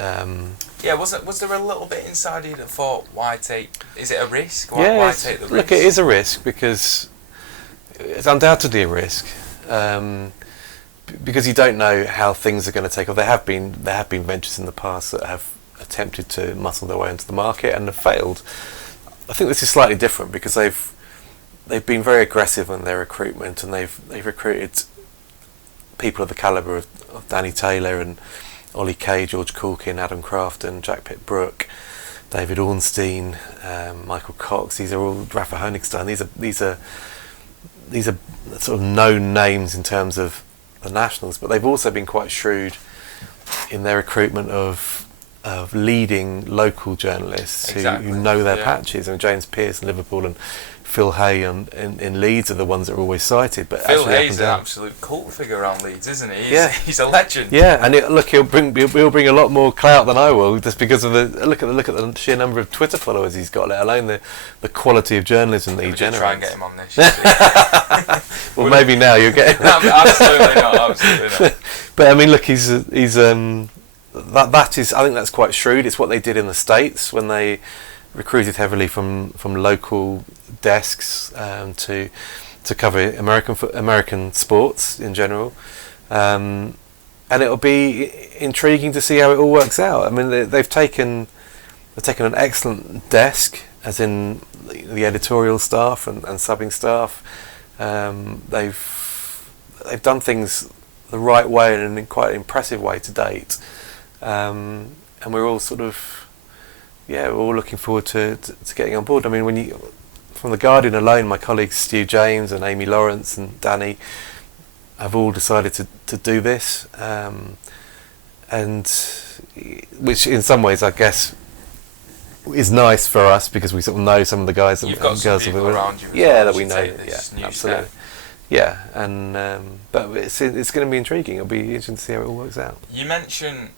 Was there a little bit inside you that thought, why take? Is it a risk? Why take the risk? Look, it is a risk because it's undoubtedly a risk. Because you don't know how things are going to take off. There have been ventures in the past that have attempted to muscle their way into the market and have failed. I think this is slightly different because they've been very aggressive in their recruitment, and they've recruited people of the calibre of Danny Taylor and Ollie Kay, George Corkin, Adam Crafton, Jack Pitt-Brooke, David Ornstein, Michael Cox. These are all Rafa Honigstein. These are sort of known names in terms of the nationals, but they've also been quite shrewd in their recruitment of leading local journalists who know their patches. I mean, James Pearce in Liverpool and Phil Hay in Leeds are the ones that are always cited. But Phil Hay's an absolute cult figure around Leeds, isn't he? He's a legend. Yeah, and he'll bring a lot more clout than I will, just because of the look at the sheer number of Twitter followers he's got, let alone the quality of journalism that he generates. Try and get him on this. Well, maybe now you'll get him. Absolutely not. But I mean, look, he's that is, I think that's quite shrewd. It's what they did in the States when they recruited heavily from local desks to cover American sports in general, and it'll be intriguing to see how it all works out. I mean, they've taken an excellent desk, as in the editorial staff and subbing staff. They've done things the right way and in quite an impressive way to date, and we're all sort of. Yeah, we're all looking forward to getting on board. I mean, from The Guardian alone, my colleagues Stu James and Amy Lawrence and Danny have all decided to do this, and which in some ways, I guess, is nice for us because we sort of know some of the guys and girls around you. That we know. Yeah, absolutely. Yeah, and but it's going to be intriguing. It'll be interesting to see how it all works out. You mentioned.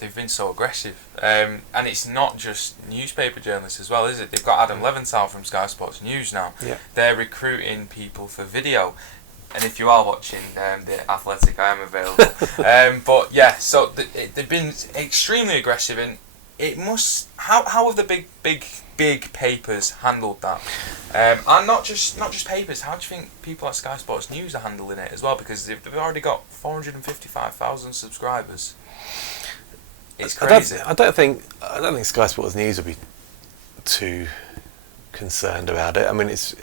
They've been so aggressive, and it's not just newspaper journalists as well, is it? They've got Adam Leventhal from Sky Sports News now. Yeah. They're recruiting people for video, and if you are watching The Athletic, I am available. But yeah, so they've been extremely aggressive, and it must. How have the big papers handled that? And not just papers. How do you think people at Sky Sports News are handling it as well? Because they've already got 455,000 subscribers. It's crazy. I don't think Sky Sports News will be too concerned about it. I mean, it's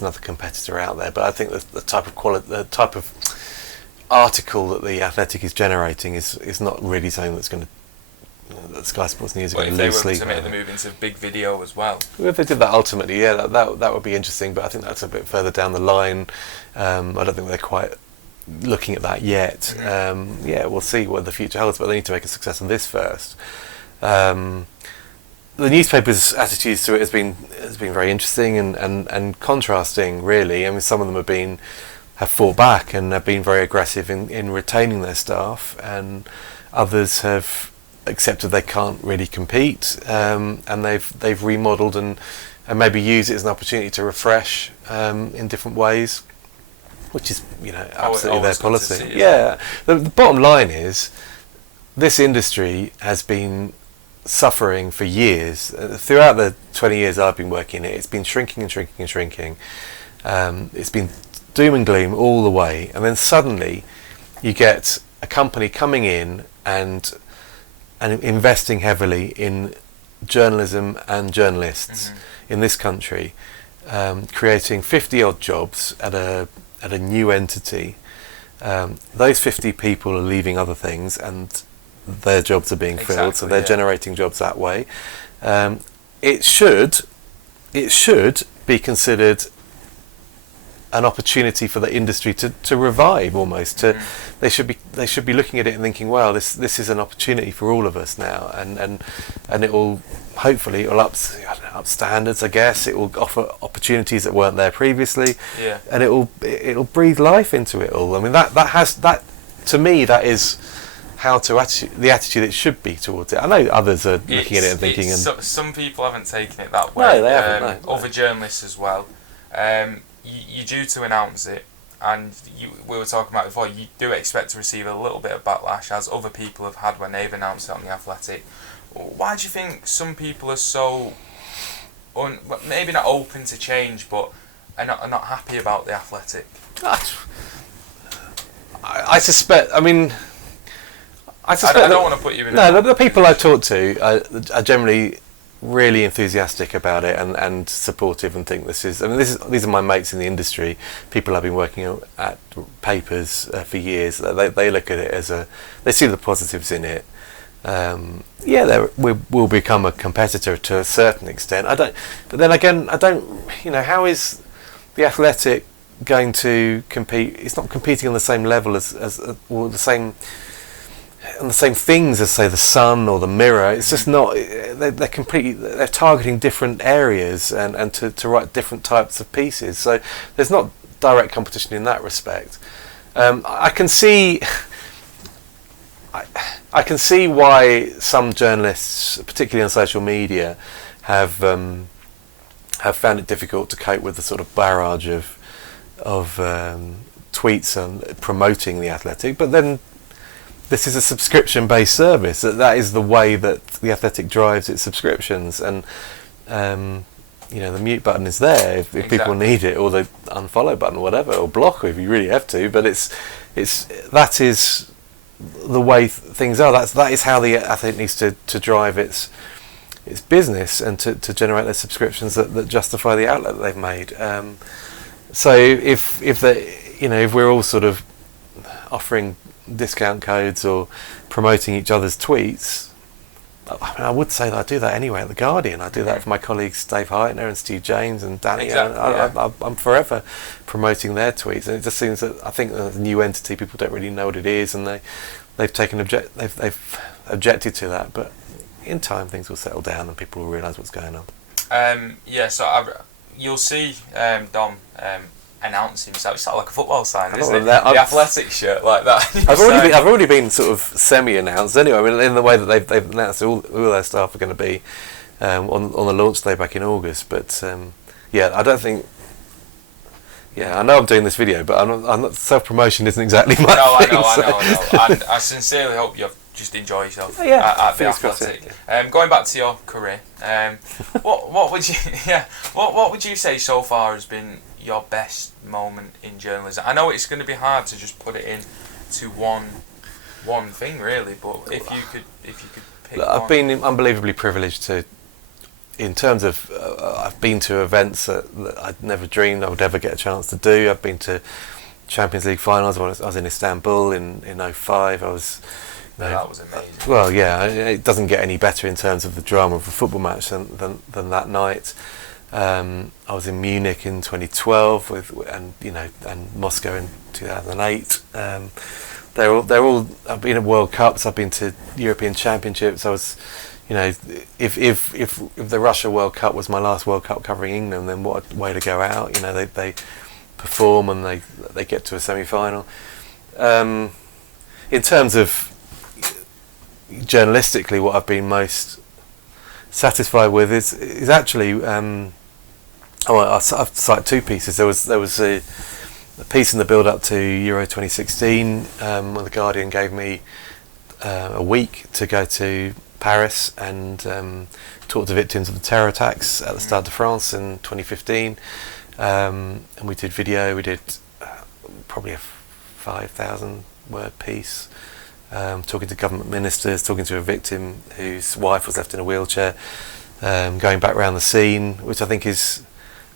another competitor out there, but I think the type of article that the Athletic is generating is not really something that's going to that Sky Sports News are going to lose sleep. If they were to make the move into big video as well. If they did that ultimately, that would be interesting. But I think that's a bit further down the line. I don't think they're quite looking at that yet. We'll see what the future holds, but they need to make a success of this first. The newspaper's attitudes to it has been very interesting and contrasting, really. I mean, some of them have fought back and have been very aggressive in retaining their staff, and others have accepted they can't really compete, and they've remodelled and maybe use it as an opportunity to refresh in different ways, which is absolutely their policy. The bottom line is this industry has been suffering for years. Throughout the 20 years I've been working in it, it's been shrinking and shrinking and shrinking. It's been doom and gloom all the way, and then suddenly you get a company coming in and investing heavily in journalism and journalists in this country, creating 50 odd jobs at a new entity. Those 50 people are leaving other things and their jobs are being filled, so they're generating jobs that way. It should be considered an opportunity for the industry to revive almost. They should be looking at it and thinking, wow, this is an opportunity for all of us now, and it will hopefully up standards. I guess it will offer opportunities that weren't there previously, and it'll breathe life into it all. I mean, that to me that is the attitude it should be towards it. I know others are looking at it and thinking, some people haven't taken it that way. No, they haven't. Other journalists as well. You're due to announce it, and we were talking about before, you do expect to receive a little bit of backlash, as other people have had when they've announced it on The Athletic. Why do you think some people are so, maybe not open to change, but are not happy about The Athletic? I suspect, I mean... I don't want to put you in... No, the people I talk to are generally really enthusiastic about it and supportive, and think these are my mates in the industry, people I've been working at papers for years. They look at it as they see the positives in it. We'll become a competitor to a certain extent. But then again, how is The Athletic going to compete? It's not competing on the same level or the same things as, say, the Sun or the Mirror. It's just not. They're targeting different areas and to write different types of pieces. So there's not direct competition in that respect. I can see why some journalists, particularly on social media, have found it difficult to cope with the sort of barrage of tweets and promoting The Athletic. But then, this is a subscription-based service. That is the way that The Athletic drives its subscriptions, and the mute button is there if people need it, or the unfollow button, or whatever, or block if you really have to. But that is the way things are. That is how The Athletic needs to drive its business, and to generate those subscriptions that justify the outlet that they've made. So if we're all sort of offering discount codes or promoting each other's tweets, I would say that I do that anyway at The Guardian. I do that for my colleagues Dave Heitner and Steve James and Danny. Exactly, I'm forever promoting their tweets, and it just seems that I think the new entity, people don't really know what it is, and they've objected to that. But in time, things will settle down and people will realise what's going on. You'll see Dom announce himself. It's like a football sign, isn't it? The Athletic shirt like that. I've already been sort of semi-announced anyway. I mean, in the way that they've announced all their staff are going to be on the launch day back in August. But I don't think. Yeah, I know I'm doing this video, but I'm not self-promotion isn't exactly my thing. I know. And I sincerely hope you just enjoy yourself at The Athletic. Going back to your career, what would you say so far has been your best moment in journalism? I know it's going to be hard to just put it into one thing, really, but if you could pick one. I've been unbelievably privileged in terms of I've been to events that I'd never dreamed I would ever get a chance to do. I've been to Champions League finals. I was in Istanbul in 2005. I was. That was amazing. Well, yeah, it doesn't get any better in terms of the drama of a football match than that night. I was in Munich in 2012 and Moscow in 2008. They're all. I've been at World Cups. I've been to European Championships. I was, if the Russia World Cup was my last World Cup covering England, then what a way to go out. They perform and they get to a semi-final. In terms of journalistically, what I've been most satisfied with is actually. I've cited two pieces. There was a piece in the build-up to Euro 2016 when The Guardian gave me a week to go to Paris and talk to victims of the terror attacks at the Stade de France in 2015. And we did video. We did probably a 5,000 word piece, talking to government ministers, talking to a victim whose wife was left in a wheelchair, going back around the scene, which I think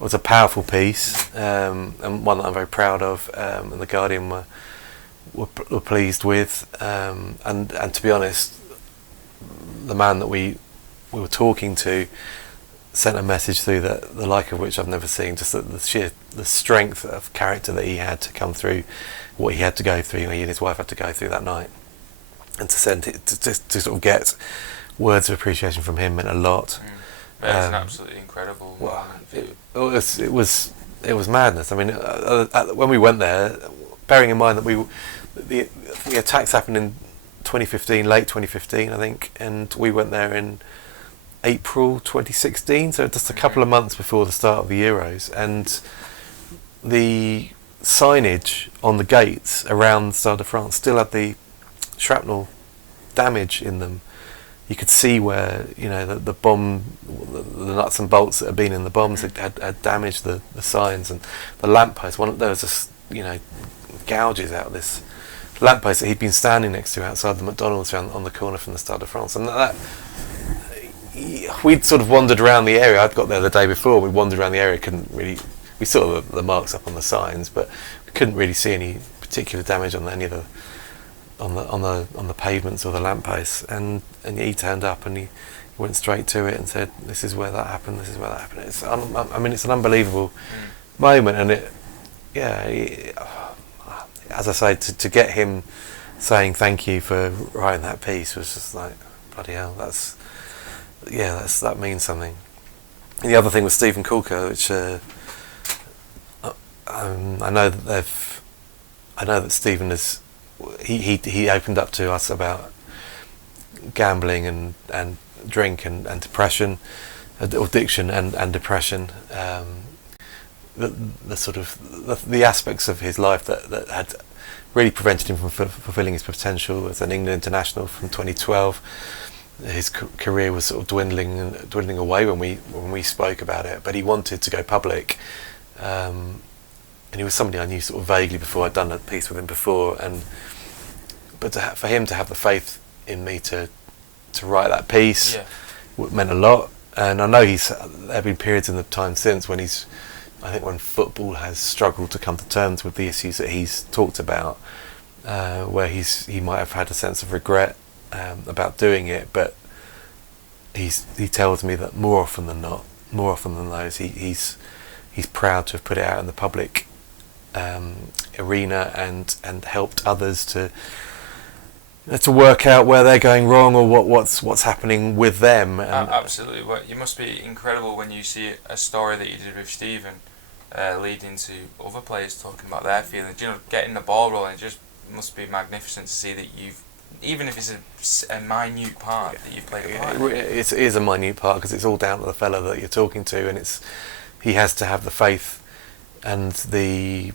was a powerful piece, and one that I'm very proud of, and The Guardian were pleased with, and to be honest, the man that we were talking to sent a message through that the like of which I've never seen. Just the strength of character that he had to come through what he had to go through, he and his wife had to go through that night, and to send it to sort of get words of appreciation from him meant a lot. That's an absolutely incredible moment. It was madness. I mean, when we went there, bearing in mind that the attacks happened in 2015, late 2015, I think, and we went there in April 2016, so just a couple of months before the start of the Euros, and the signage on the gates around the Stade de France still had the shrapnel damage in them. You could see where, you know, the bomb, the nuts and bolts that had been in the bombs had damaged the signs, and the lamppost. There was just, you know, gouges out of this lamppost that he'd been standing next to outside the McDonald's on the corner from the Stade de France. And that we'd sort of wandered around the area. I'd got there the day before. We wandered around the area. We saw the marks up on the signs, but we couldn't really see any particular damage on any of the on the pavements or the lampposts. And he turned up and he went straight to it and said, "This is where that happened. This is where that happened." It's it's an unbelievable moment, and as I say, to get him saying thank you for writing that piece was just like, bloody hell, that means something. And the other thing was Stephen Coulter, which I know that Stephen has he opened up to us about gambling and drink and depression, or addiction and depression. The sort of the aspects of his life that had really prevented him from fulfilling his potential as an England international from 2012. His career was sort of dwindling away when we spoke about it, but he wanted to go public, and he was somebody I knew sort of vaguely before. I'd done a piece with him before, but for him to have the faith in me to write that piece meant a lot. And I know there have been periods in the time since when when football has struggled to come to terms with the issues that he's talked about, where he might have had a sense of regret about doing it, but he tells me that more often than those, he's proud to have put it out in the public arena and helped others to work out where they're going wrong or what's happening with them. And absolutely. Well, you must be incredible when you see a story that you did with Stephen leading to other players talking about their feelings. You know, getting the ball rolling, it just must be magnificent to see that you've, even if it's a minute part, that you've played a part. It is a minute part because it's all down to the fella that you're talking to, and he has to have the faith and he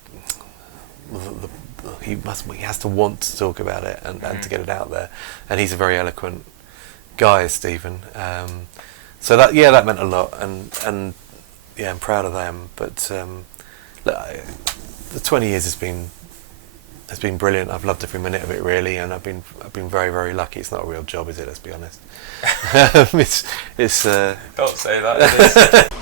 has to want to talk about it and to get it out there, and he's a very eloquent guy, Stephen. So that meant a lot, and I'm proud of them. But the 20 years has been brilliant. I've loved every minute of it, really, and I've been very, very lucky. It's not a real job, is it? Let's be honest. It's Don't say that. It is.